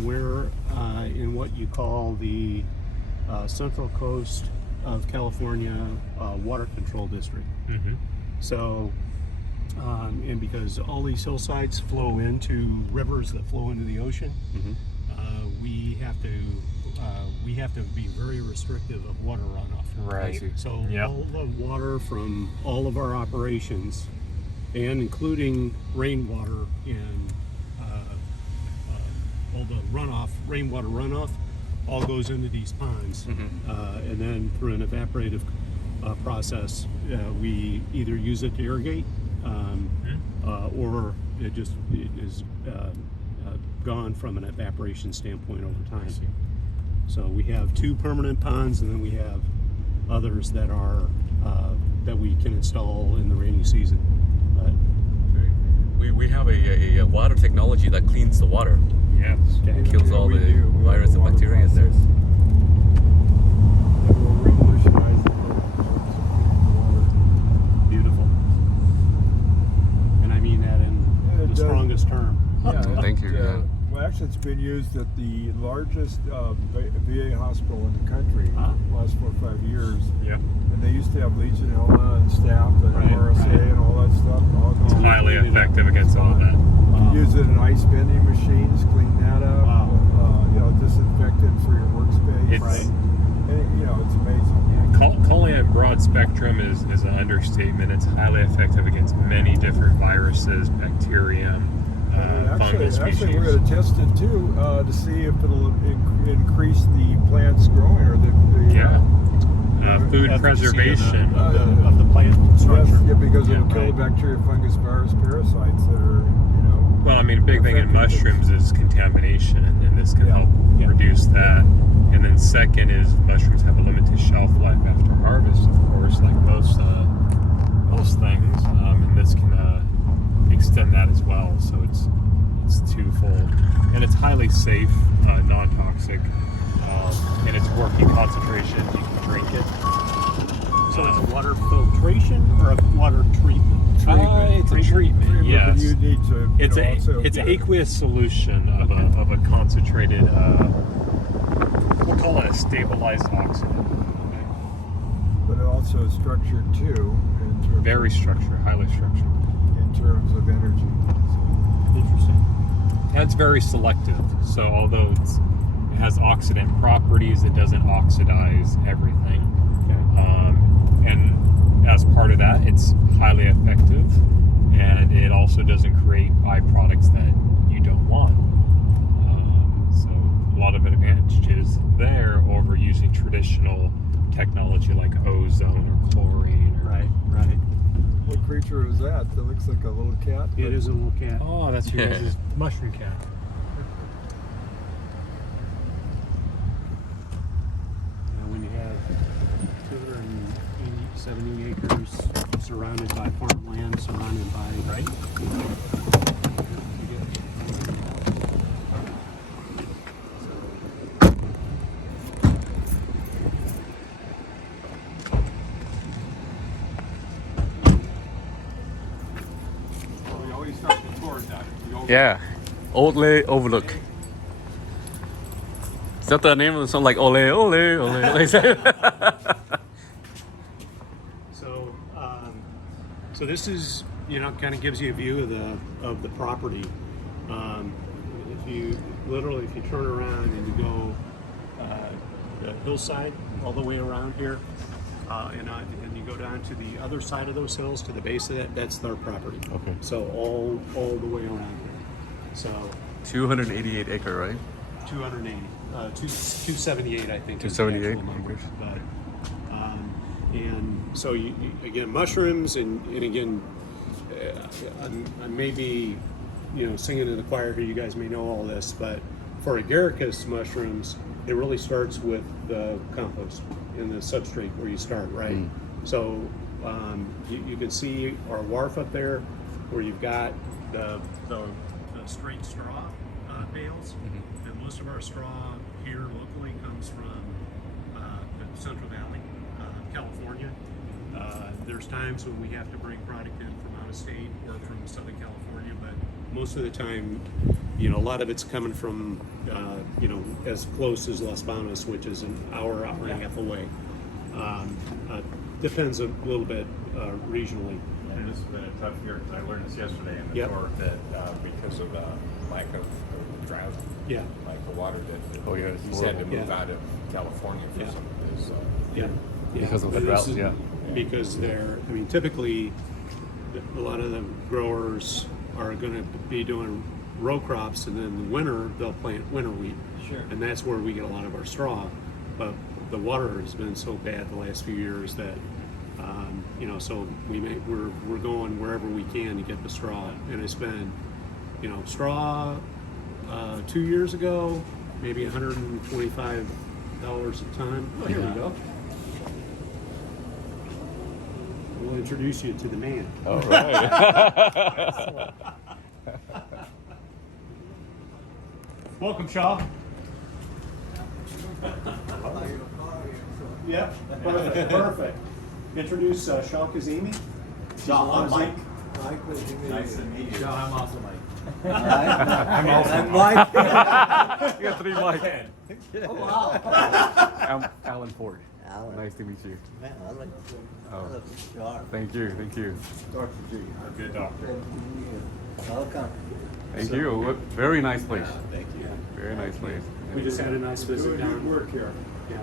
and we're in what you call the Central Coast of California Water Control District. Mm-hmm. So, and because all these hillsides flow into rivers that flow into the ocean, Mm-hmm. we have to be very restrictive of water runoff. Right. So Yep. all the water from all of our operations, and including rainwater and all the runoff, rainwater runoff, all goes into these ponds. Mm-hmm. And then through an evaporative process, we either use it to irrigate, or it is gone from an evaporation standpoint over time. So we have 2 permanent ponds, and then we have others that are that we can install in the rainy season. We have a water technology that cleans the water. Yes. Okay. Kills all the virus and bacteria in there. It will revolutionize the water. Beautiful. And I mean that in Yeah, it the does. strongest term. Yeah, Thank you, yeah. Well, actually, it's been used at the largest VA hospital in the country the last 4 or 5 years. Yep. And they used to have Legionella and staph and Right, MRSA right. and all that stuff. All It's gone. highly effective against all that. Wow. Use it in ice bending machines, clean that up. Wow. Disinfect it for your workspace. It's- And, it's amazing. Calling it broad spectrum is an understatement. It's highly effective against many different viruses, bacterium, fungal species. Actually, we're going to test it too to see if it'll increase the plants growing or the food Efficacy preservation. of the plant structure. Yes, because it'll Yeah, kill right. the bacteria, fungus, virus, parasites that are, Well, I mean, a big thing in effective. mushrooms is contamination, and this can help Yeah. reduce that. And then second is mushrooms have a limited shelf life after harvest, of course, like most things, and this can extend that as well. So it's twofold, and it's highly safe, non-toxic, and it's working concentration. You can drink it. So it's a water filtration or a water treatment? It's a treatment. But Yes. you need to. It's also, an aqueous solution of a concentrated, we'll call it a stabilized oxidant. But it also is structured too, in terms, Very structured, highly structured. in terms of energy. Interesting. And it's very selective. So although it has oxidant properties, it doesn't oxidize everything. And as part of that, it's highly effective, and it also doesn't create byproducts that you don't want. So a lot of advantages there over using traditional technology like ozone or chlorine. Or, Right. What creature is that? That looks like a little cat. It is a little cat. Oh, that's your guys' mushroom cat. When you have 270 acres surrounded by farmland, surrounded by Right? We always start the tour down. Yeah, Old Lay Overlook. Is that the name of the song? Like Ole, Ole, Ole. Like So this is, kind of gives you a view of the property. If you turn around and you go the hillside all the way around here, and you go down to the other side of those hills, to the base of that, that's their property. Okay. So all the way around here. So 288 acre, right? 280, 278, I think. is the 278, actual number. okay. But, and so you again, mushrooms, and again, I may be, singing in the choir here. You guys may know all this, but for agaricus mushrooms, it really starts with the compost in the substrate where you start, right? Mm. So you can see our wharf up there, where you've got the straight straw bales, and most of our straw here locally comes from the Central Valley, California. There's times when we have to bring product in from out of state or from Southern California, but most of the time, a lot of it's coming from, as close as Las Banas, which is an hour and a half away. Depends a little bit regionally. And this has been a tough year because I learned this yesterday in the Yep. tour that because of lack of drought, Yeah. like the water that Oh, yeah, it's he's had to horrible. move Yeah. out of California for Yeah. some of his. Yeah. Because of the But drought, this is yeah. Because typically, a lot of the growers are going to be doing row crops, and then in the winter they'll plant winter wheat. Sure. And that's where we get a lot of our straw. But the water has been so bad the last few years that, so we're going wherever we can to get the straw. And it's been, straw 2 years ago, maybe $125 a ton. Oh, here we go. We'll introduce you to the man. All right. Welcome, Shaw. Yep, perfect. Introduce Shaw Kazemi. Shaw, I'm Mike. Nice to meet you. Shaw, I'm also Mike. I'm Mike. You got 3 Mike. Oh, wow. I'm Alan Ford. Alan. Nice to meet you. Man, I like Oh. Shaw. Thank you. Thank you. Dr. G. A good doctor. Welcome. Thank you. Very nice place. Thank you. Very nice place. We just had a nice visit Doing good down. work here. Yeah.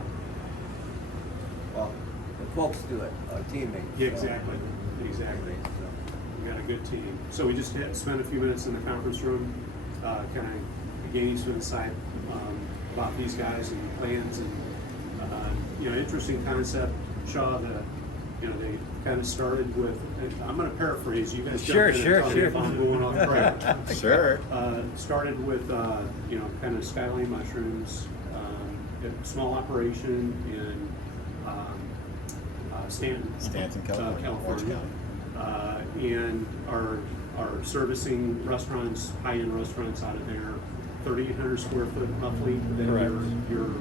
Well, the folks do it, our teammates. Yeah, exactly. We got a good team. So we just spent a few minutes in the conference room, kind of gaining some insight about these guys and plans, and interesting concept. Shaw, they kind of started with. I'm going to paraphrase. You guys Sure, jump in sure, and tell me sure. if I'm going off track. Sure. Started with kind of skyline mushrooms, a small operation in Stanton, California, Orange County. and are servicing restaurants, high-end restaurants out of there, 3,800 square foot roughly. Then you're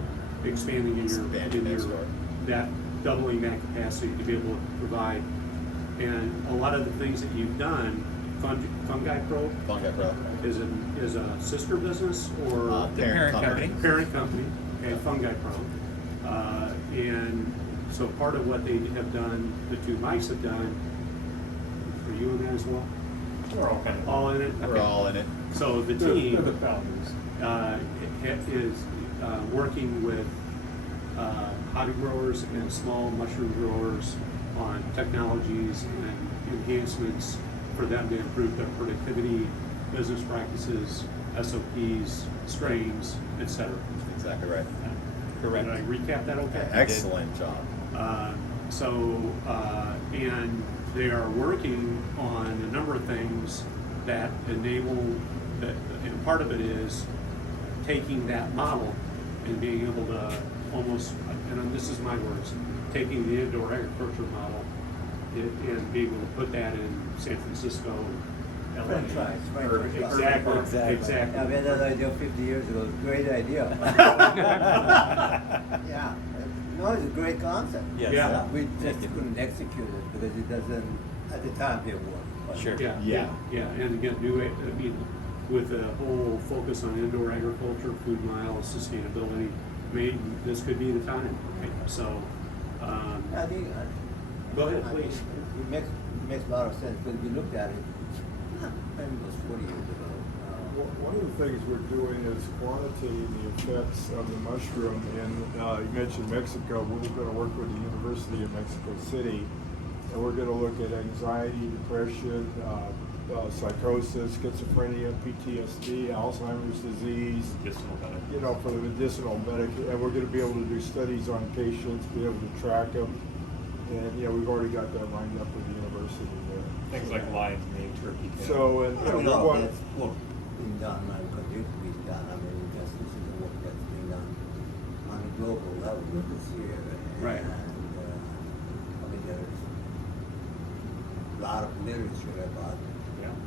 expanding Expanding next door. that doubling that capacity to be able to provide. And a lot of the things that you've done, Fungi Pro Fungi Pro. is a sister business or Parent company. parent company, okay, Fungi Pro. And so part of what they have done, the two mice have done, are you in that as well? We're all kind of. All in it? We're Okay. all in it. So the They're team the founders. is working with hobby growers and small mushroom growers on technologies and enhancements for them to improve their productivity, business practices, SOPs, strains, etc. Exactly right. Did I recap that okay? Excellent job. And they are working on a number of things that enable, and part of it is taking that model and being able to almost, and this is my words, taking the indoor agriculture model and being able to put that in San Francisco, LA. Franchise. Exactly. Yeah, we had that idea 50 years ago. Great idea. Yeah. No, it's a great concept. Yes. Yeah. We just couldn't execute it because it doesn't, at the time, it worked. Sure. Yeah. And again, with the whole focus on indoor agriculture, food miles, sustainability, maybe this could be the time. Right? So, I think. Go ahead, I mean, please. it makes a lot of sense because we looked at it. Maybe it was 40 years ago. One of the things we're doing is quantitating the effects of the mushroom. And you mentioned Mexico. We're going to work with the University of Mexico City, and we're going to look at anxiety, depression, psychosis, schizophrenia, PTSD, Alzheimer's disease. Medicinal benefits. For the medicinal and we're going to be able to do studies on patients, be able to track them, and we've already got that lined up with the university there. Things like lion's mane, turkey tail. So, and I don't we know want- if that's work being done, like continue to be done. I mean, just this is the work that's being done on a global level this year. Right. And I mean, there's a lot of literature about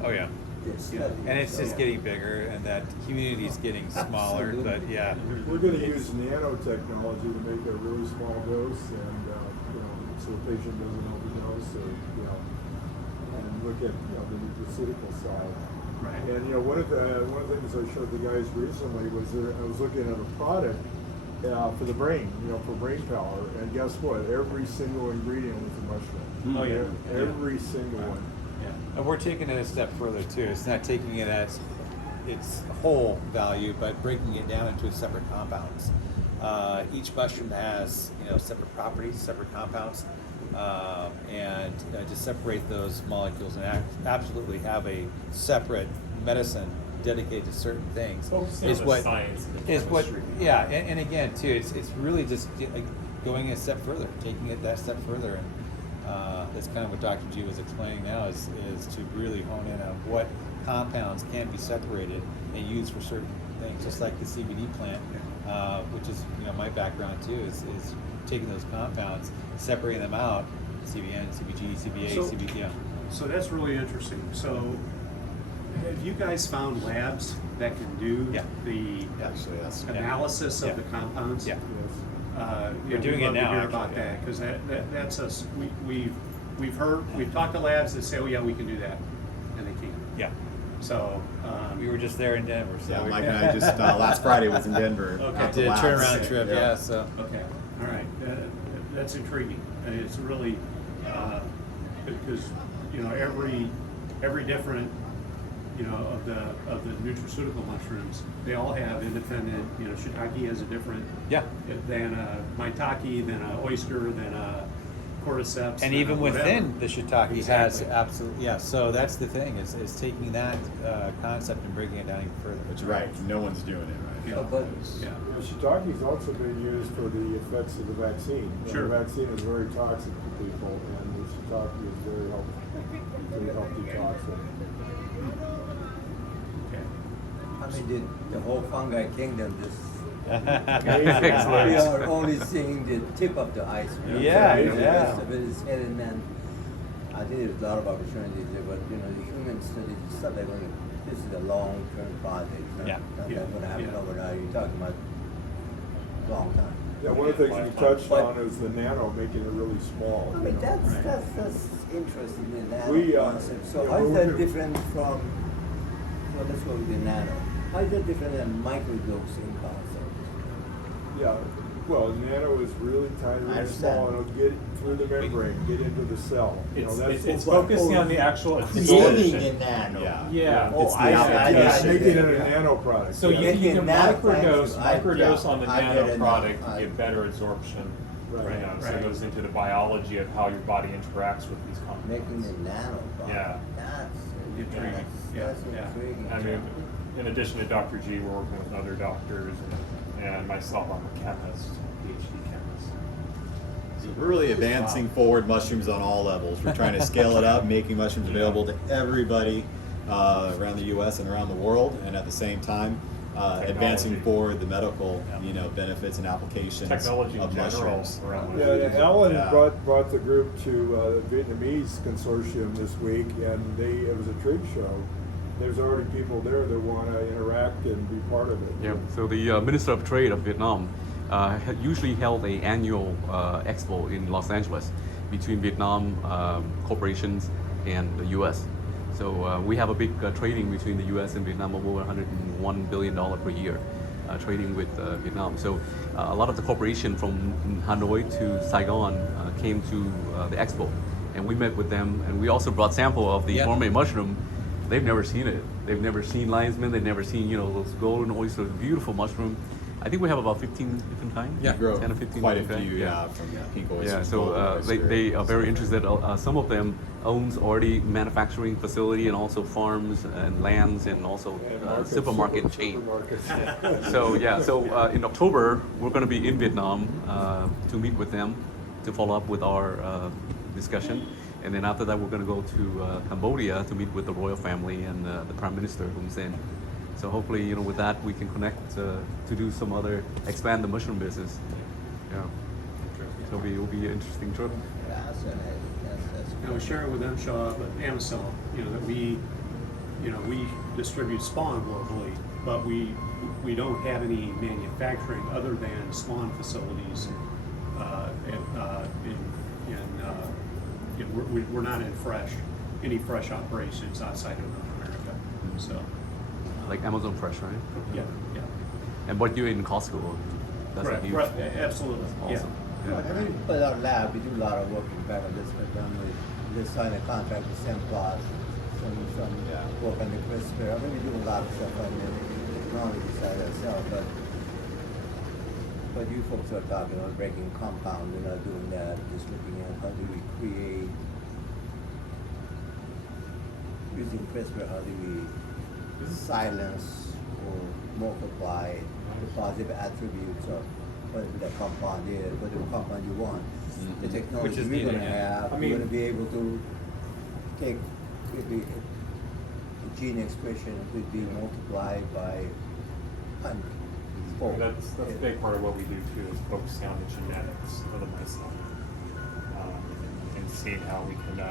Oh yeah, this study. and it's just So- getting bigger, and that community's getting smaller. Absolutely. But yeah, We're going to use nanotechnology to make a really small dose, and so the patient doesn't overdose, or and look at the nutraceutical side. Right. And you know, one of the things I showed the guys recently was I was looking at a product for the brain, you know, for brain power, and guess what? Every single ingredient was a mushroom. Oh, yeah. Every single one. And we're taking it a step further too. It's not taking it as its whole value, but breaking it down into separate compounds. Each mushroom has, you know, separate properties, separate compounds, and to separate those molecules and absolutely have a separate medicine dedicated to certain things Focusing is on the what science and the is what chemistry. yeah. And again too, it's really just like going a step further, taking it that step further, and that's kind of what Dr. G was explaining now is to really hone in on what compounds can be separated and used for certain things, just like the CBD plant, which is, you know, my background too, is taking those compounds, separating them out, CBN, CBG, CBA, So- CBD, yeah. So that's really interesting. So have you guys found labs that can do Yeah. the Actually, that's analysis of Yeah. the compounds? Yeah. Yes. We're doing it now, Hear actually, about yeah. that because that's us. We've talked to labs that say, oh yeah, we can do that, and they can't. Yeah. So We were just there in Denver, so Yeah, we Mike and I just last Friday was in Denver. Okay. at the did a labs. turnaround trip, yeah. So okay, all right, that's intriguing. And it's really because you know every different of the nutraceutical mushrooms, they all have independent. You know, shiitake has a different yeah. than a maitake, than a oyster, than a cordyceps, And than even a whatever. within the shiitake has Exactly. absolutely, yeah. So that's the thing is taking that concept and breaking it down even further. That's right. No one's doing it right. Yeah. So, but Yeah. The shiitake's also been used for the effects of the vaccine. Sure. The vaccine is very toxic to people, and the shiitake is very helpful detoxing. Okay. I mean, the whole fungi kingdom just. We Excellent. are only seeing the tip of the iceberg. Yeah, The yeah. rest of it is hidden, and I think there's a lot of opportunities there. But you know, the human studies, it's not like this is a long-term project. It's not, Yeah. not Yeah. going to happen Yeah. overnight. You're talking about a long time. Yeah, one of the things we touched But- on is the nano, making it really small. I you mean, know. that's interesting in nano We, concept. So yeah, how is we're that gonna- different from? So let's go with the nano. How is that different than microdosing concept? Yeah, well, nano is really tiny, I really small, and understand. it'll get through the membrane, get into the cell. You know, that's It's what- focusing on the actual Creating absorption. in nano. Yeah. Yeah. Oh, It's the I application. see. Making it a Yeah. nano product. So yeah. you can nano microdose plants, on the I get nano it now. product to I- get better absorption. Right. You know, so Right. it goes into the biology of how your body interacts with these Making compounds. the nano product. Yeah. Intriguing. Yeah, That's yeah. intriguing. I mean, in addition to Dr. G, we're working with other doctors and myself, I'm a chemist, PhD chemist. So we're really advancing forward mushrooms on all levels. We're trying to scale it up, making mushrooms available to everybody around the U.S. and around the world, and at the same time, advancing Technology. forward the medical, benefits and applications Technology in of general mushrooms. around Yeah, mushrooms. Alan Yeah. brought the group to the Vietnamese consortium this week, and it was a trade show. There's already people there that want to interact and be part of it. Yeah, so the Minister of Trade of Vietnam usually held an annual expo in Los Angeles between Vietnam corporations and the U.S. So we have a big trading between the U.S. and Vietnam of over $101 billion per year, trading with Vietnam. So a lot of the corporation from Hanoi to Saigon came to the expo, and we met with them, and we also brought sample of the Yeah. gourmet mushroom. They've never seen it. They've never seen lion's mane. They've never seen, those golden oysters, beautiful mushroom. I think we have about 15 different kinds. Yeah. We grow 10 or 15 quite a different few, kinds. from pink oyster. Yeah, to so golden they oyster. are very interested. Some of them owns already manufacturing facility and also farms and lands and also And markets, supermarket chain. supermarkets. So in October we're going to be in Vietnam to meet with them to follow up with our discussion, and then after that we're going to go to Cambodia to meet with the royal family and the Prime Minister Hun Sen. So hopefully, with that we can connect to do some other expand the mushroom business. Yeah. So it'll be an interesting trip. Fascinating. That's Now we share it with them, Shaw, but Amazon, that we distribute spawn globally, but we don't have any manufacturing other than spawn facilities. We're not in any fresh operations outside of North America. So, Like Amazon Fresh, right? yeah, yeah. And what you in Costco? That's a huge. Right, absolutely. Awesome. I mean, but our lab, we do a lot of work in Viralis, but then we sign a contract with Semplot, some work on the CRISPR. I mean, we do a lot of stuff on the technology side ourselves, but you folks are talking about breaking compound, we're not doing that, just looking at how do we create, using CRISPR, how do we silence or multiply the positive attributes of whatever the compound is, whatever compound you want. The technology Which is we're going to needed, yeah. have, I we're mean- going to be able to take the gene expression could be multiplied by 100. That's a big part of what we do too, is focusing on the genetics of the mycelium, and seeing how we can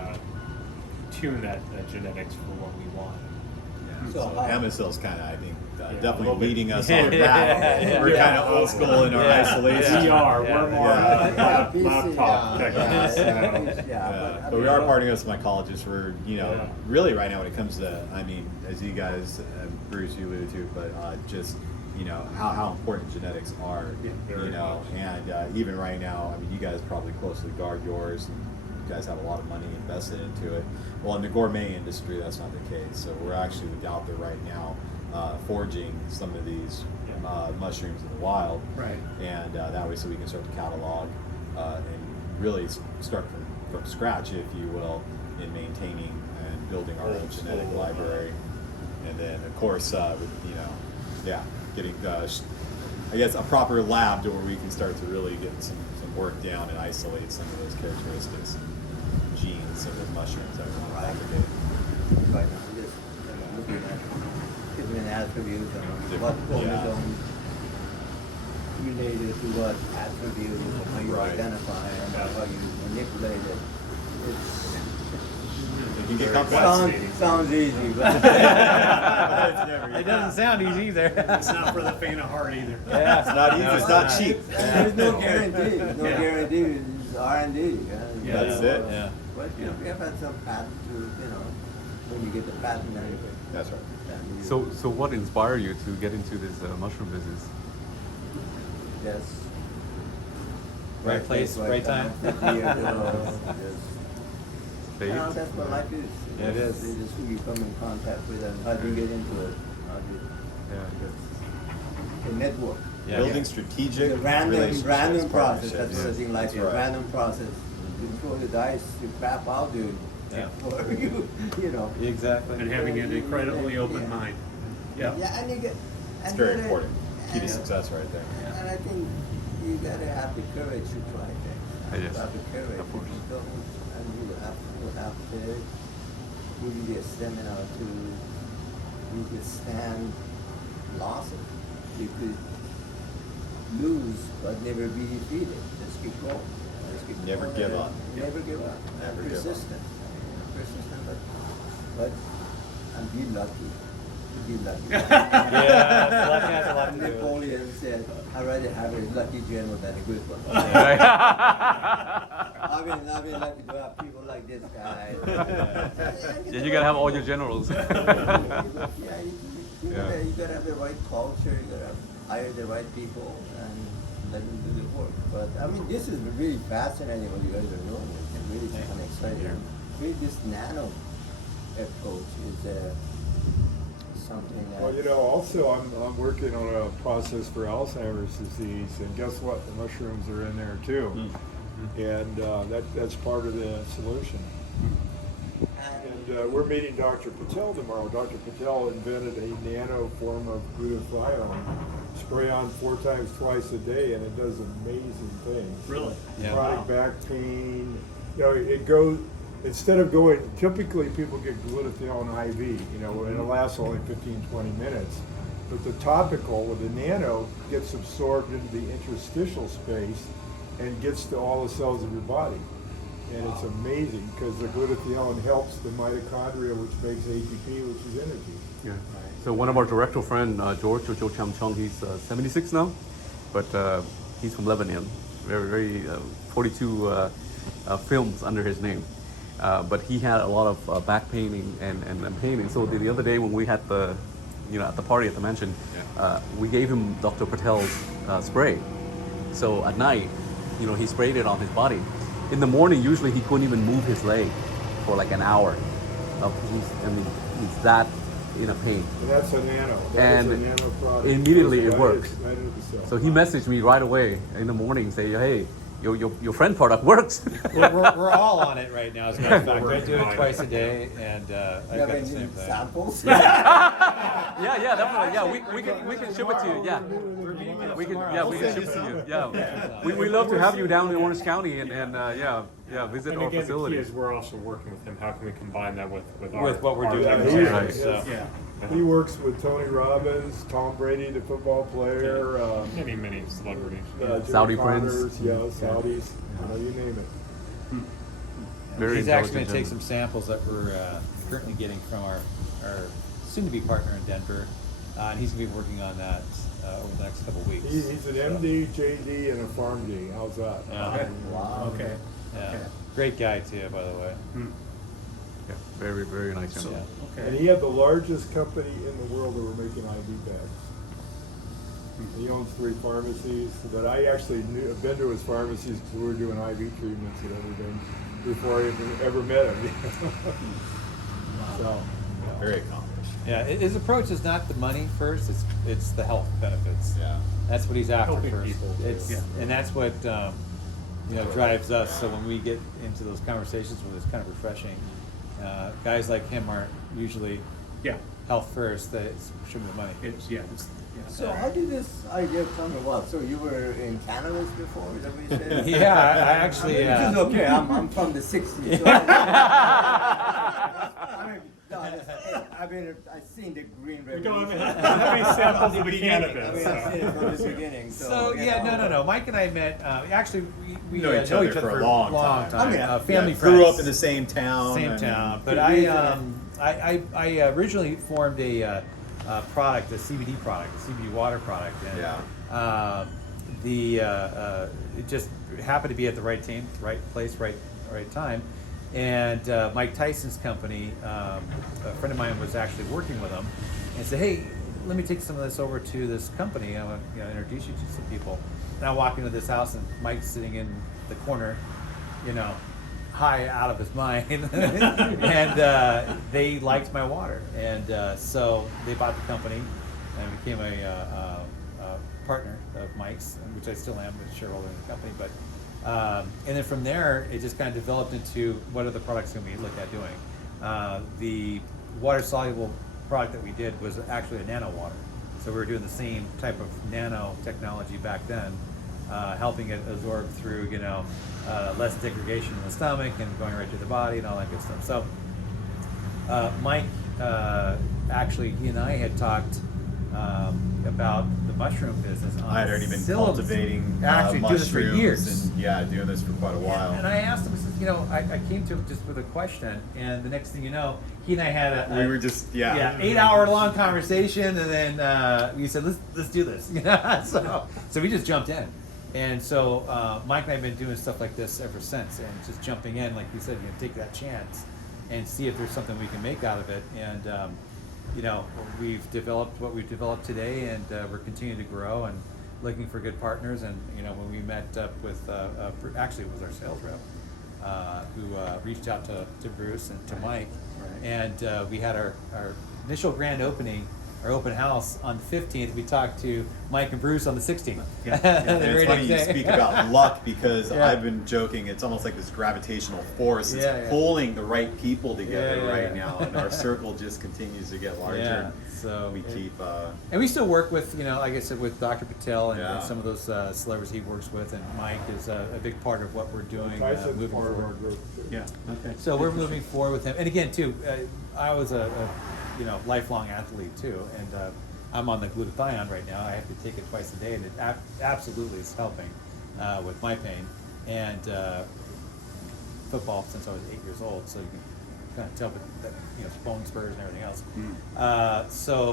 tune that genetics for what we want. Yeah. So So how- MSL's kind of, I think, a little definitely bit. leading us on that. We're kind of old school in our isolation. We are. We're more Yeah. laptop techniques. Yeah, but we are partnering with some mycologists. We're, Yeah. really right now when it comes to, I mean, as you guys, Bruce, you alluded to, but just, how important genetics are, very much. and even right now, I mean, you guys probably closely guard yours, and you guys have a lot of money invested into it. Well, in the gourmet industry, that's not the case. So we're actually out there right now foraging some of these mushrooms in the wild, Right. and that way, so we can start to catalog and really start from scratch, if you will, in maintaining and building our own genetic library. And then, of course, getting I guess a proper lab to where we can start to really get some work down and isolate some of those characteristics and genes of the mushrooms that we want to propagate. Right now, just looking at different attributes and what chromosome related to what attribute, and how you Right. identify and how you manipulate it. You can get complex. Sounds easy, but It doesn't sound easy either. It's not for the faint of heart either. Yeah. It's not easy. It's not cheap. there's no guarantee. There's no Yeah. guarantee. It's R&D. Yeah. That's it. Yeah. But we have had some patent to, when you get the patent, then That's right. So what inspired you to get into this mushroom business? Yes. Right place, right time. 50 years ago, just, Fate? that's what life is. Yeah, it is. It's just who you come in contact with and how do you get into it. How do you, Yeah. the network. Yeah. Building strategic The random relationships, process. That's partnerships. the thing like That's a right. random process. You throw the dice, you crap out, dude. Yeah. Or you know. Exactly. And having an incredibly open Yeah. mind. Yeah. Yeah, and you get. It's and very you gotta- important. Key to and- success right there. And I think you gotta have the courage to try things. You Yes, have the courage. of course. If you don't, and you have to give you a seminar to you could stand losses. You could lose but never be defeated. Just keep going. Just keep Never going. give up. Never give up. Never And give up. persistent. Persistent, but and be lucky. Be lucky. Yeah, luck has a lot to do with it. Napoleon said, "I'd rather have a lucky general than a good one." Right. I've been lucky to have people like this guy. Yeah, you gotta have all your generals. You Yeah. gotta have the right culture. You gotta hire the right people and let them do the work. But I mean, this is really fascinating what you guys are doing. It's really kind of exciting. Really, this nano approach is something that. Well, also I'm working on a process for Alzheimer's disease, and guess what? The mushrooms are in there too, and that's part of the solution. And we're meeting Dr. Patel tomorrow. Dr. Patel invented a nano form of glutathione, spray on 4 times twice a day, and it does amazing things. Really? Yeah. Chronic back pain. It goes. Instead of going, typically people get glutathione IV, and it lasts only 15, 20 minutes. But the topical with the nano gets absorbed into the interstitial space and gets to all the cells of your body. And it's amazing because the glutathione helps the mitochondria, which makes ATP, which is energy. Yeah. So one of our director friend, George Cham Chong, he's 76 now, but he's from Lebanon. Very 42 films under his name. but he had a lot of back pain and pain. And so the other day when we had the, at the party at the mansion, we gave him Dr. Patel's spray. So at night, he sprayed it on his body. In the morning, usually he couldn't even move his leg for like an hour. He's that in a pain. And that's a nano. And That is a nano product. immediately it Right works. right into the cell. So he messaged me right away in the morning, say, hey, your friend product works. We're all on it right now, as a matter of fact. I do it twice a day, and You I've have got the any same thing. samples? Yeah, definitely. Yeah, we can ship it to you. Yeah. We can ship it to you. Yeah. We love to have you down in Orange County and visit And our again, the key facility. is we're also working with him. How can we combine that with our With what we're our doing. technology? Right. So, He works with Tony Robbins, Tom Brady, the football player, Many celebrities. Jimmy Saudi Connors, prince. Yeah, Saudis, you name it. Very he's actually going intelligent to take gentleman. some samples that we're currently getting from our soon-to-be partner in Denver, and he's going to be working on that over the next couple of weeks. He's an MD, JD, and a Pharm D. How's that? Wow. Okay. Yeah. Great guy too, by the way. Yeah, very, very nice gentleman. And he had the largest company in the world that were making IV bags. He owns 3 pharmacies, but I actually I've been to his pharmacies because we were doing IV treatments and everything before I ever met him. So, Very accomplished. Yeah, his approach is not the money first; it's the health benefits. Yeah. That's what he's after Helping first. people, too. It's and that's what drives us. So when we get into those conversations, where it's kind of refreshing, guys like him aren't usually Yeah. health first. They show me the money. So how did this idea come about? So you were in cannabis before, is that what you said? Yeah, I actually. Which is okay. I'm from the '60s. So I've seen the green revolution. How many samples of the I cannabis? mean, I've seen it from the beginning. So yeah, no. Mike and I met. Actually, we Know each other for a long time. I mean, Yeah. family friends. Grew up in the same town. Same and- town, but Yeah. I originally formed a product, a CBD product, a CBD water product. And, it just happened to be at the right team, right place, right time. And Mike Tyson's company, a friend of mine was actually working with him, and said, "Hey, let me take some of this over to this company. I want to introduce you to some people." And I walk into this house, and Mike's sitting in the corner, high out of his mind, and they liked my water, and so they bought the company and became a partner of Mike's, which I still am, a shareholder in the company. But and then from there, it just kind of developed into what other products can we look at doing. The water soluble product that we did was actually a nano water, so we were doing the same type of nano technology back then. Helping it absorb through, less degradation in the stomach and going right to the body and all that good stuff. So, Mike, actually, he and I had talked about the mushroom business. I had already been syllabus. cultivating Actually, do this for mushrooms years. and doing this for quite a while. And I asked him, I said, I came to him just with a question, and the next thing you know, he and I had We were just 8-hour long conversation, and then we said, let's do this. So we just jumped in. And so Mike and I have been doing stuff like this ever since, and just jumping in, like you said, take that chance and see if there's something we can make out of it. And we've developed what we've developed today, and we're continuing to grow and looking for good partners. And when we met up with, actually it was our sales rep who reached out to Bruce and to Mike, and we had our initial grand opening. Our open house on the 15th. We talked to Mike and Bruce on the 16th. And it's funny you speak about luck because Yeah. I've been joking. It's almost like this gravitational force. It's Yeah. pulling the right people together Yeah. right now, and our circle just continues to get larger. Yeah, and so we keep. and we still work with, like I said, with Dr. Patel and, Yeah. some of those celebrities he works with, and Mike is a big part of what we're doing Tyson's moving part of our forward. group too. Okay. So we're moving forward with him. And again, too, I was a lifelong athlete too, and I'm on the glutathione right now. I have to take it twice a day, and it absolutely is helping with my pain. And football since I was 8 years old, so you can kind of tell that bone spurs and everything else.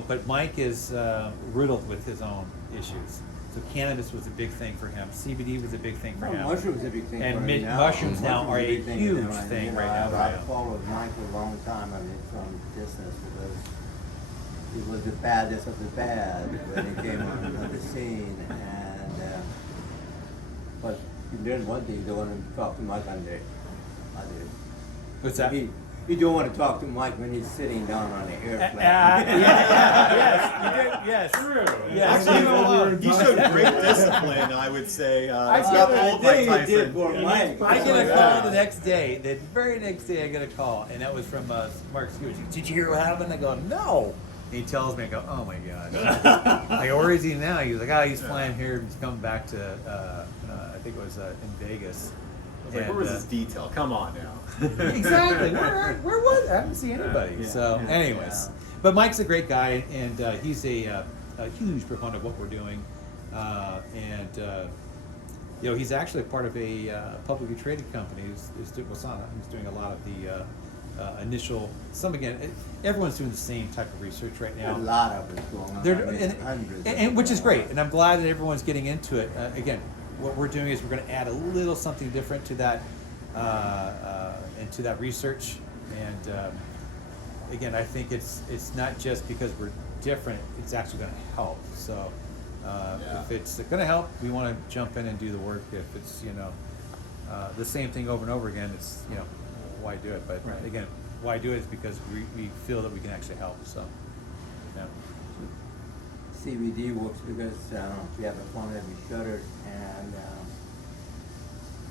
But Mike is riddled with his own issues. So cannabis was a big thing for him. CBD was a big thing for him. Mushrooms is a big thing And for him now. mushrooms now are a Mushrooms is big huge for him. thing You know, right now for I've him. followed Mike for a long time. I mean, from distance because he was the baddest of the bad when he came on the scene. And but you learn one thing: you don't want to talk to Mike under. What's that? You don't want to talk to Mike when he's sitting down on the airplane. Yes. True. Actually, he showed great discipline, I would say. It's not old I Mike think he did Tyson. for Mike. I get a call the next day. The very next day, I get a call, and that was from Mark Stewart. Did you hear what happened? I go, no. And he tells me, I go, oh my god. I go, where is he now? He was like, he's flying here. He's coming back to, I think it was in Vegas. I was like, where was his detail? Come on now. Exactly. Where was? I haven't seen anybody. So, anyways, but Mike's a great guy, and he's a huge proponent of what we're doing, and you know, he's actually a part of a publicly traded company. He's doing a lot of the initial. Everyone's doing the same type of research right now. A lot of it going on. They're, I mean, hundreds. and which is great, and I'm glad that everyone's getting into it. Again, what we're doing is we're going to add a little something different to that, into that research. And again, I think it's not just because we're different; it's actually going to help. So if it's going to help, we want to jump in and do the work. If it's the same thing over and over again, it's why do it? But again, why do it is because we feel that we can actually help. So yeah. CBD works because we have a farm that we shuttered, and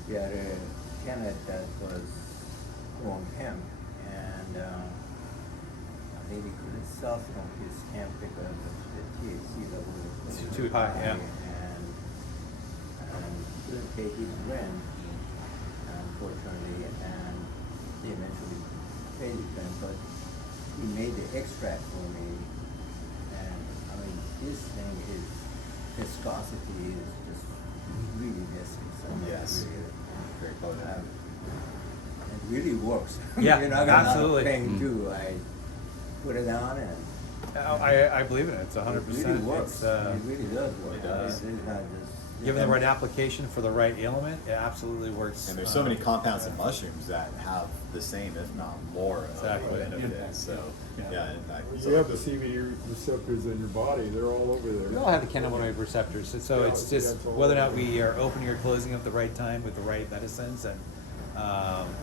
we had a tenant that was growing hemp, and I think he couldn't sell some of his hemp because of the THC level was It's too high, yeah. and couldn't pay his rent, unfortunately, and he eventually paid his rent, but he made the extract for me. This thing is viscosity is just really viscous. Yes. Very potent. It really works. Yeah, You're not gonna absolutely. pain too. I put it on and I believe in it. It's 100%. it really works. It's, It really does work. It does. It's not just given the right application for the right ailment, it absolutely works. And there's so many compounds in mushrooms that have the same, if not more, Exactly. of benefits. So, yeah. You have the CBD receptors in your body, they're all over there. We all have the cannabinoid receptors, so Yeah, it's just that's all. whether or not we are opening or closing at the right time with the right medicines, and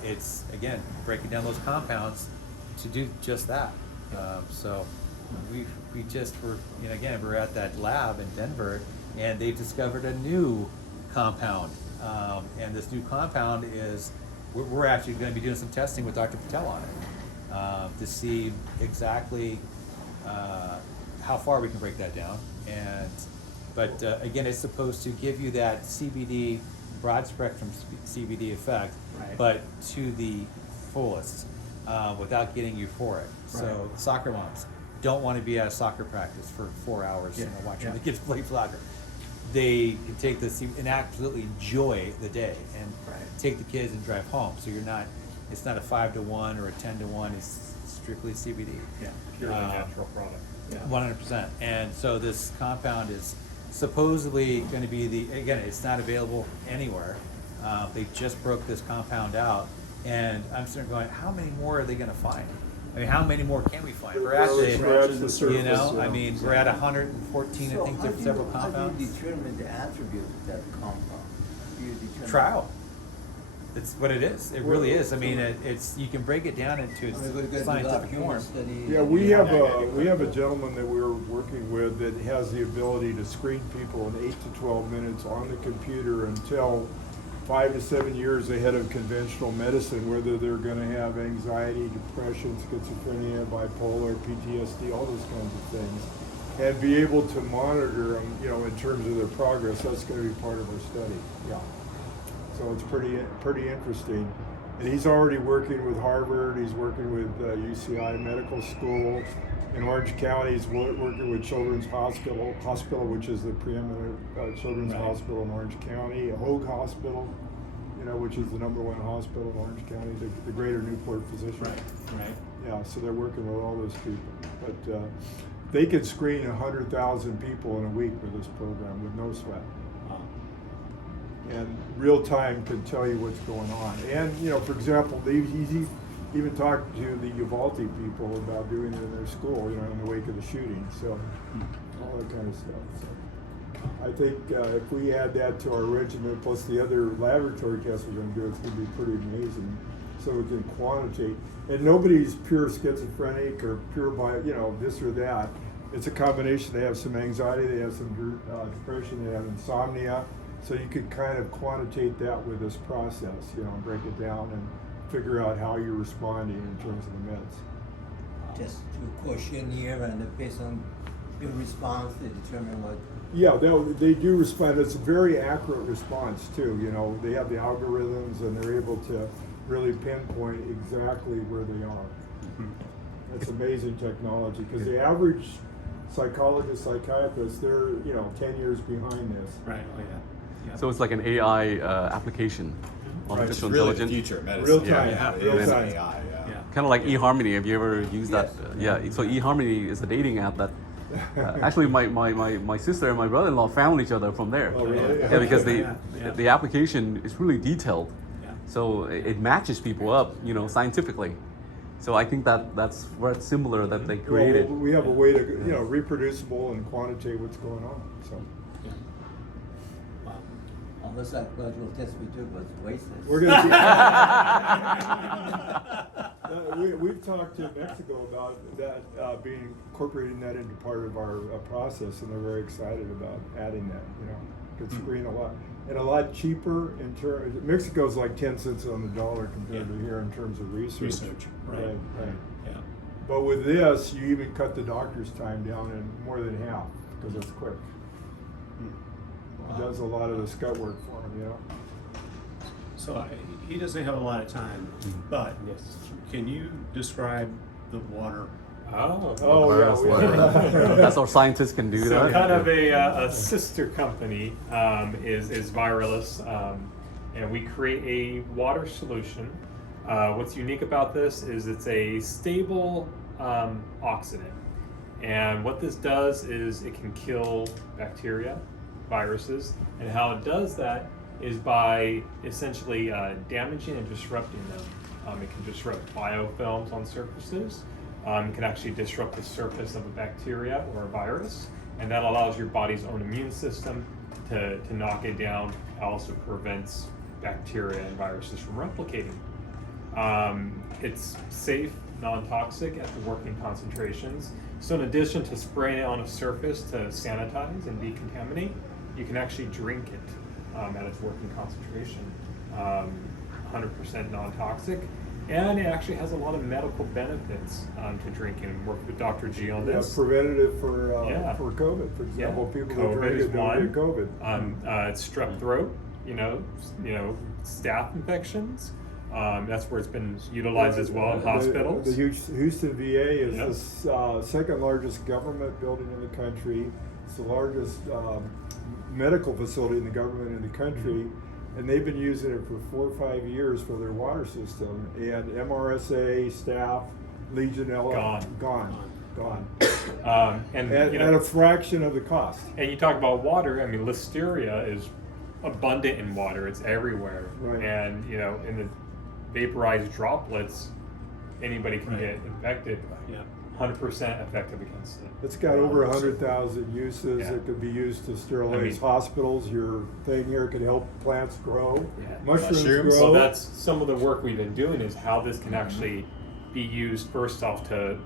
it's again breaking down those compounds to do just that. So we just were we're at that lab in Denver, and they've discovered a new compound, and this new compound is we're actually going to be doing some testing with Dr. Patel on it to see exactly how far we can break that down. But again, it's supposed to give you that CBD, broad spectrum CBD effect, but to the fullest without getting euphoric. So soccer moms don't want to be at a soccer practice for 4 hours watching the kids play soccer. They can take this and absolutely enjoy the day and take the kids and drive home. So it's not a 5-to-1 or a 10-to-1. It's strictly CBD. Yeah, purely natural product. 100%. And so this compound is supposedly going to be it's not available anywhere. They just broke this compound out, and I'm sitting there going, how many more are they going to find? I mean, how many more can we find? We're at the surface, I mean, we're at 114, I think, there's several How do compounds. you determine the attribute of that compound? Do you determine Trial. It's what it is. It really is. I mean, it's you can break it down into its scientific form. Yeah, we have a gentleman that we're working with that has the ability to screen people in 8 to 12 minutes on the computer and tell 5 to 7 years ahead of conventional medicine whether they're going to have anxiety, depression, schizophrenia, bipolar, PTSD, all those kinds of things, and be able to monitor them, in terms of their progress. That's going to be part of our study. Yeah. So it's pretty interesting. And he's already working with Harvard. He's working with UCI Medical School. In Orange County, he's working with Children's Hospital, which is the preeminent children's hospital in Orange County. Hoag Hospital, which is the #1 hospital in Orange County, the Greater Newport Physician. Right. Yeah, so they're working with all those people. But they could screen 100,000 people in a week with this program with no sweat. And real time can tell you what's going on. And for example, he's even talked to the Uvalde people about doing it in their school, in the wake of the shooting. So all that kind of stuff. So I think if we add that to our regimen, plus the other laboratory tests we're going to do, it's going to be pretty amazing. So we can quantitate. And nobody's pure schizophrenic or pure by this or that. It's a combination. They have some anxiety, they have some depression, they have insomnia. So you could kind of quantitate that with this process, and break it down and figure out how you're responding in terms of the meds. Just to questionnaire and based on your response, they determine what. Yeah, they do respond. It's a very accurate response too. They have the algorithms and they're able to really pinpoint exactly where they are. It's amazing technology because the average psychologist, psychiatrist, they're 10 years behind this. Right. Oh yeah. So it's like an AI application, It's artificial really the intelligence. future of medicine. Real time, Yeah, It real is time. AI, Yeah. Kind of like eHarmony. Have you ever used Yes. that? Yeah. So eHarmony is a dating app that actually my sister and my brother-in-law found each other from there. Oh, really? Yeah, because Yeah. the application is really detailed. Yeah. So it matches people up, scientifically. So I think that's where it's similar that they created. Well, we have a way to reproducible and quantitate what's going on. So All the psychological tests we took was wasted. we're gonna. We've talked to Mexico about that being incorporating that into part of our process, and they're very excited about adding that. Could screen a lot and a lot cheaper in terms. Mexico's like 10 cents on the dollar compared to here in terms of research. Right. Yeah. But with this, you even cut the doctor's time down in more than half because it's quick. It does a lot of the scut work for him, So he doesn't have a lot of time, but can you describe the water? Oh, yeah. That's our scientists can do So that. kind of a sister company is Viralis, and we create a water solution. What's unique about this is it's a stable oxidant, and what this does is it can kill bacteria, viruses, and how it does that is by essentially damaging and disrupting them. It can disrupt biofilms on surfaces. It can actually disrupt the surface of a bacteria or a virus, and that allows your body's own immune system to knock it down. It also prevents bacteria and viruses from replicating. It's safe, non-toxic at the working concentrations. So in addition to spraying it on a surface to sanitize and decontaminate, you can actually drink it at its working concentration. 100% non-toxic. And it actually has a lot of medical benefits to drinking. And work with Dr. G on Yeah, this. preventative for COVID, for Yeah, example. People COVID who drink is it don't one. get COVID. It's strep throat, staph infections. That's where it's been utilized as well in hospitals. The Houston VA is Yep. the second largest government building in the country. It's the largest medical facility in the government in the country. And they've been using it for 4 or 5 years for their water system. And MRSA, staph, Legionella, gone. And At a fraction of the cost. And you talk about water. I mean, listeria is abundant in water. It's everywhere. Right. And in the vaporized droplets, anybody can get infected. Yeah. 100% effective against it. It's got over 100,000 uses. Yeah. It could be used to sterilize I mean- hospitals. Your thing here could help plants grow. Yeah. Mushrooms Mushrooms. grow. So that's some of the work we've been doing is how this can actually be used first off to,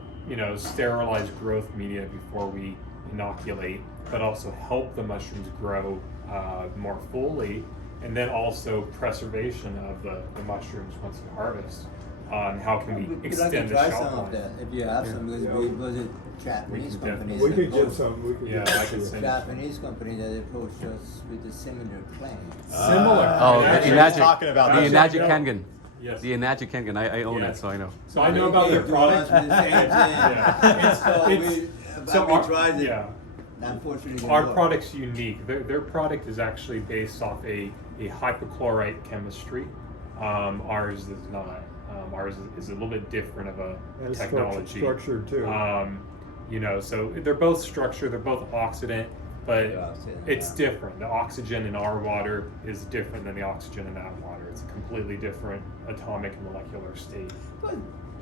sterilize growth media before we inoculate, but also help the mushrooms grow more fully, and then also preservation of the mushrooms once you harvest. How can we We'd like to extend the try shelf some of life? that if you have some, because Yeah. we was it Japanese We can companies. we that could get approached- some. We could Yeah, get I some. could send- Japanese company that approached us with a similar claim. Similar. Oh, And the actually- talking about the that. Inagic Yeah. Kangen. Yes. The Inagic Kangen. I own Yeah. it, so I know. So I know about their They do us product. with the same thing. Yeah. So So we our- tried it. yeah. Unfortunately, it didn't Our work. product's unique. Their product is actually based off a hypochlorite chemistry. Ours is not. Ours is a little bit different of a And it's technology. structured too. You know, so they're both structured, they're both oxidant, but They're oxidant, it's yeah. different. The oxygen in our water is different than the oxygen in that water. It's a completely different atomic and molecular state. But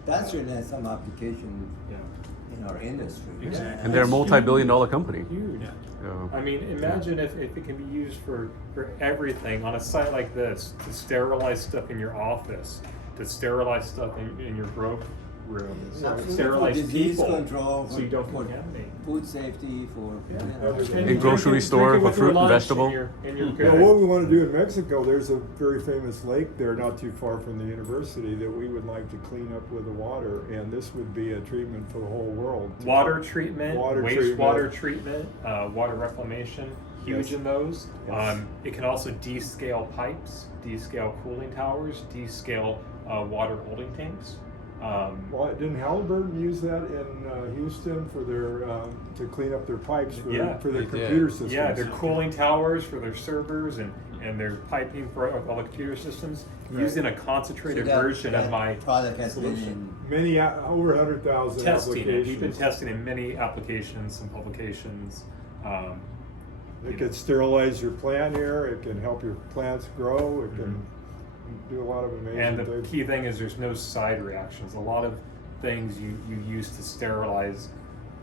that certainly has some application Yeah. in our industry. Exactly. And they're a multi-billion-dollar company. Huge. So, I mean, imagine if it can be used for everything on a site like this, to sterilize stuff in your office, to sterilize stuff in your growth room, Absolutely. sterilize For disease people, control, so you don't for contaminate. food safety, for And grocery drink it store for with your fruit and lunch vegetable. and you're Well, good. what we want to do in Mexico, there's a very famous lake there not too far from the university that we would like to clean up with the water, and this would be a treatment for the whole world. Water treatment, Water wastewater treatment, water reclamation, huge Yes. in those. Yes. It can also descale pipes, descale cooling towers, descale water holding tanks. Well, didn't Halliburton use that in Houston for their to clean up their pipes for, Yeah, for their they did. computer systems? Yeah, they're cooling towers for their servers and their piping for all the computer systems, Right. using a concentrated version of my product has been solution. many over 100,000 Testing it. applications. We've been testing in many applications, some publications. It can sterilize your plant here. It can help your plants grow. It can do a lot of amazing And the things. key thing is there's no side reactions. A lot of things you use to sterilize,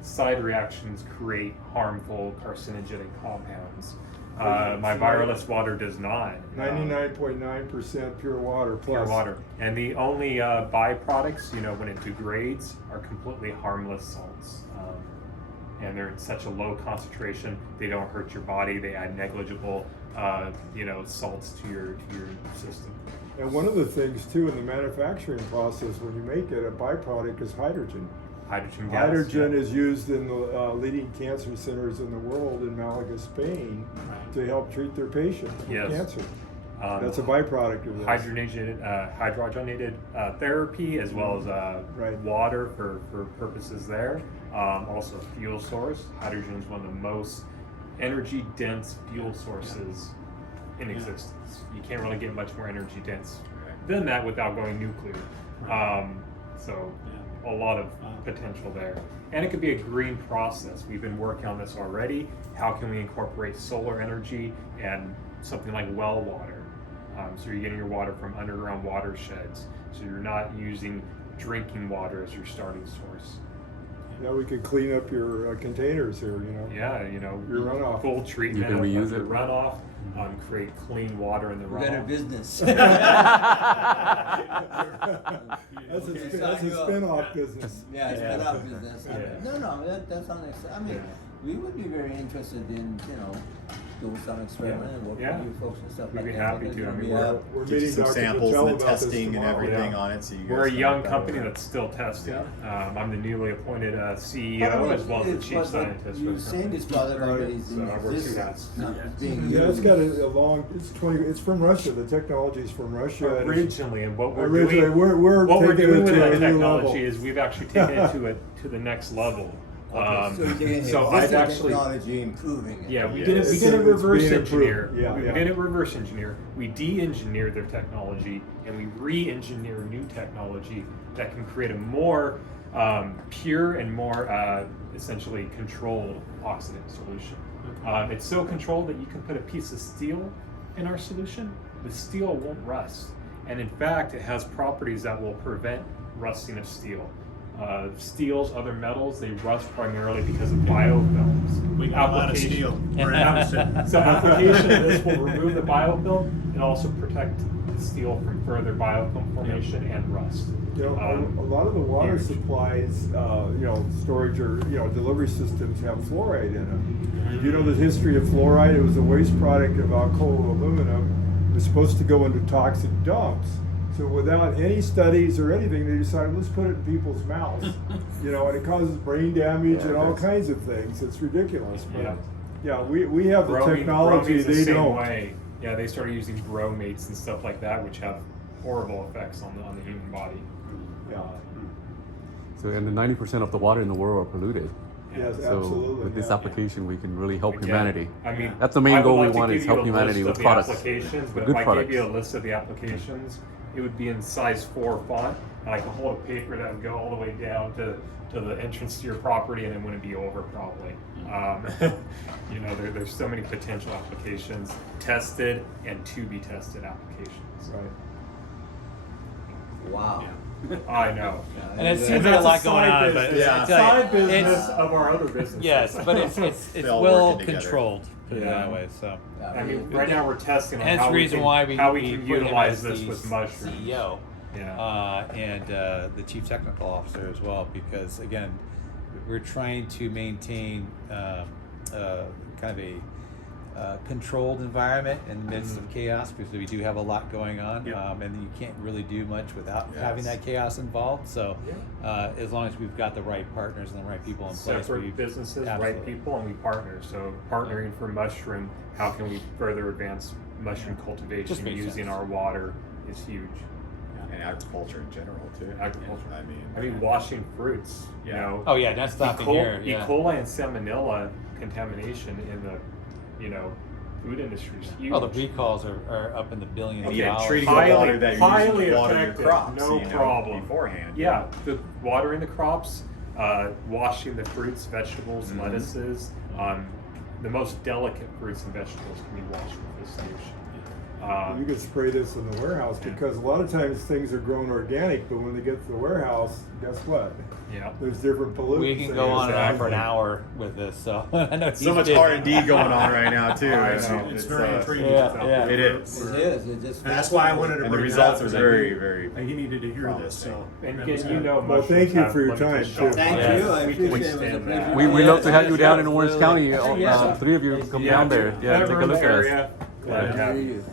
side reactions create harmful carcinogenic compounds. My Viralis water does not. 99.9% pure water plus. Pure water. And the only byproducts, you know, when it degrades, are completely harmless salts. And they're in such a low concentration, they don't hurt your body. They add negligible, you know, salts to your system. And one of the things too in the manufacturing process, when you make it, a byproduct is hydrogen. Hydrogen gas. Hydrogen yeah. is used in the leading cancer centers in the world in Malaga, Spain, to help treat their patients with Yes. cancer. That's a byproduct of this. Hydrogenated therapy, as well as Right. water for purposes there. Also fuel source. Hydrogen is one of the most energy dense fuel sources in existence. You can't really get much more energy dense than that without going nuclear. So a lot of potential there. And it could be a green process. We've been working on this already. How can we incorporate solar energy and something like well water? So you're getting your water from underground watersheds. So you're not using drinking water as your starting source. Now we could clean up your containers here, you know. Yeah, you know, Your runoff. full treatment You can reuse of your it. runoff, create clean water in the better runoff. business. That's a spin-off business. Yeah, it's Yeah. been our business. Yeah. No, that's unacceptable. I mean, Yeah. we would be very interested in, you know, doing some experiment and working Yeah. with you folks and stuff We'd like be that. happy because, to. you know, I mean, we we're- have- We're Get you meeting some Dr. samples Patel and the about this testing and tomorrow. everything Yeah. on it, so you guys We're a can young look that company over. that's still testing. I'm the newly appointed But I CEO mean, as well as the it's chief what scientist. You're for the saying company. this product already is So in I wear two existence, hats. not Yeah. being Yeah, it's used. got a long. It's from Russia. The technology is from Russia. and it's- Originally, and what we're Originally, doing, we're what we're taking doing it with to that a new level. technology is we've actually taken it to the next level. Okay, so you're taking so I've existing actually, technology, improving it. yeah, we Yeah. didn't It's reverse being engineer. improved. Yeah, we yeah. didn't reverse engineer. We de-engineered their technology and we re-engineer new technology that can create a more pure and more essentially controlled oxidant solution. It's so controlled that you can put a piece of steel in our solution. The steel won't rust, and in fact, it has properties that will prevent rusting of steel. Steels, other metals, they rust primarily because of biofilms. We got a lot of steel. We're interested. So application of this will remove the biofilm and also protect the steel from further biofilm formation and rust. You know, a lot of the water huge. supplies, you know, storage or delivery systems have fluoride in them. You know the history of fluoride? It was a waste product of alkyl aluminum. It was supposed to go into toxic dumps. So without any studies or anything, they decided let's put it in people's mouths. You know, and it causes brain damage and all kinds of things. It's ridiculous. But Yeah. yeah, we have the Bromine- technology. bromine's the They same don't. way. Yeah, they started using bromates and stuff like that, which have horrible effects on the human body. Yeah. So, and the 90% of the water in the world are polluted. Yes, So absolutely. with this yeah. application, we can really help Again, humanity. I mean, That's the main I would goal we like to want give is you help a humanity list with of the products, applications, with but good if I products. give you a list of the applications, it would be in size 4 font, and I could hold a paper that would go all the way down to the entrance to your property, and it wouldn't be over probably. You know, there's so many potential applications, tested and to be tested applications. Right. Wow. I know. And it seems And like a that's lot going on, business. but Yeah. I tell you, Side business it's- of our other businesses. yes, but it's They all well working together. controlled, put it Yeah. that way. So. I mean, right now we're testing on And that's how the reason why we can put him utilize as this the with mushrooms. CEO, Yeah. and the chief technical officer as well, because again, we're trying to maintain kind of a controlled environment in the midst of chaos, because we do have a lot going on, Yeah. and you can't really do much without Yes. having that chaos involved. So, as long as we've got the right partners and the right people in place, Separate businesses, absolutely. right people, and we partner. So partnering for mushroom, how can we further advance mushroom Just cultivation makes using sense. our water is huge. And agriculture in general too. Agriculture. I mean, washing fruits, you Yeah. know. Oh yeah, not stopping here. Yeah. E. coli and salmonella contamination in the, food industry is huge. Oh, the recalls are up in the billions of yeah, dollars. treating the Highly- water that you're using highly to water your effective, crops, no you know, problem. beforehand. Yeah, the watering the crops, washing the fruits, vegetables, Mhm. lettuces. The most delicate fruits and vegetables can be washed with this solution. You could spray this in the warehouse, because a lot of times things are grown organic, but when they get to the warehouse, guess what? Yeah. There's different pollutants. We can in go it. on and on for an hour with this, so I know So he's much busy. R&D going on right now too. I you know. It's very intriguing. Yeah, yeah. It is. It is. It just. And that's why I wanted to And the bring it results up, are 'cause I very, knew- very. He needed to hear this, so. And that again, was you good. know, Well, mushrooms thank you have for your limited time, shelf too. Thank life. you. I We can appreciate it. It was a extend pleasure. that. We love to have you down in Absolutely. Orange County. Yeah. Three of you come down there. Yeah, take a Never look at us. area. Glad to Good have to you. meet you.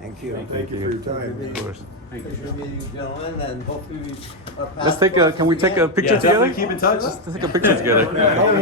Thank you. Thank you for your time. Of course. Thank you, Pleasure Joe. meeting you, gentlemen, and hopefully our Let's take a. Can we take a picture Yeah, together? Keep in touch. Let's take a picture together. Yeah, how long